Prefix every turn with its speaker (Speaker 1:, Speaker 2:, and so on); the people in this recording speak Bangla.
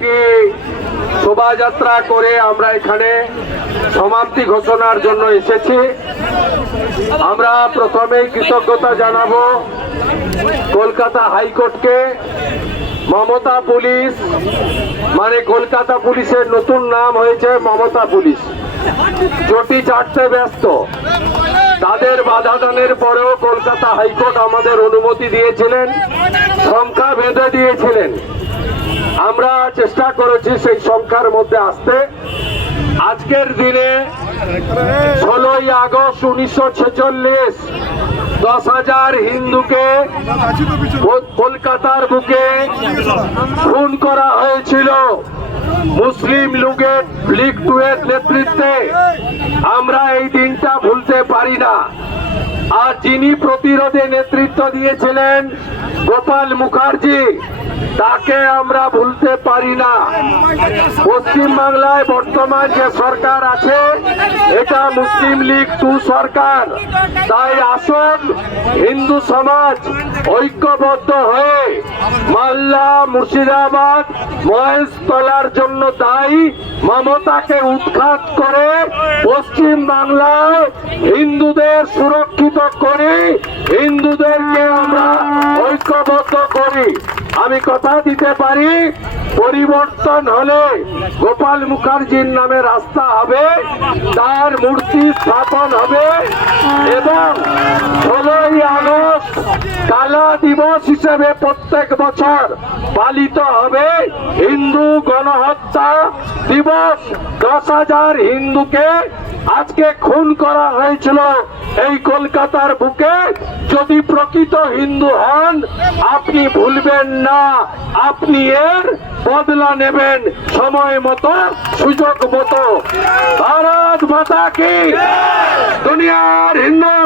Speaker 1: একটি শোভাযাত্রা করে আমরা এখানে সমাপ্তি ঘোষণার জন্য এসেছি। আমরা প্রথমেই কৃতজ্ঞতা জানাব কলকাতা হাইকোর্টকে। মমতা পুলিশ মানে কলকাতা পুলিশের নতুন নাম হয়েছে মমতা পুলিশ। জটি চাটতে ব্যস্ত। তাদের বাধা দানের পরেও কলকাতা হাইকোর্ট আমাদের অনুমতি দিয়েছিলেন, সংখ্যা বেঁধে দিয়েছিলেন। আমরা চেষ্টা করেছি সেই সংখ্যার মধ্যে আসতে। আজকের দিনে ষোলোই আগস্ট উনিশশো ছেচল্লিশ, দশ হাজার হিন্দুকে কল- কলকাতার বুকে খুন করা হয়েছিল। মুসলিম লীগের লীগ টু এর নেতৃত্বে। আমরা এই দিনটা ভুলতে পারি না। আর যিনি প্রতিরোধে নেতৃত্ব দিয়েছিলেন গোপাল মুখার্জি, তাকে আমরা ভুলতে পারি না। পশ্চিম বাংলায় বর্তমান যে সরকার আছে, এটা মুসলিম লীগ টু সরকার। তাই আসল হিন্দু সমাজ ঐক্যবদ্ধ হয়ে মালদা মুর্শিদাবাদ মহেশ তোলার জন্য দায়ী, মমতাকে উৎখাত করে পশ্চিম বাংলায় হিন্দুদের সুরক্ষিত করি, হিন্দুদেরকে আমরা ঐক্যবদ্ধ করি। আমি কথা দিতে পারি, পরিবর্তন হলে গোপাল মুখার্জির নামে রাস্তা হবে, তার মূর্তি স্থাপন হবে এবং ষোলোই আগস্ট কালা দিবস হিসেবে প্রত্যেক বছর পালিত হবে হিন্দু গণহত্যা দিবস। দশ হাজার হিন্দুকে আজকে খুন করা হয়েছিল এই কলকাতার বুকে। যদি প্রকৃত হিন্দু হন, আপনি ভুলবেন না। আপনি এর বদলা নেবেন সময় মতো, সুযোগ মতো। ভারত মাতা কি? দুনিয়ার হিন্দু।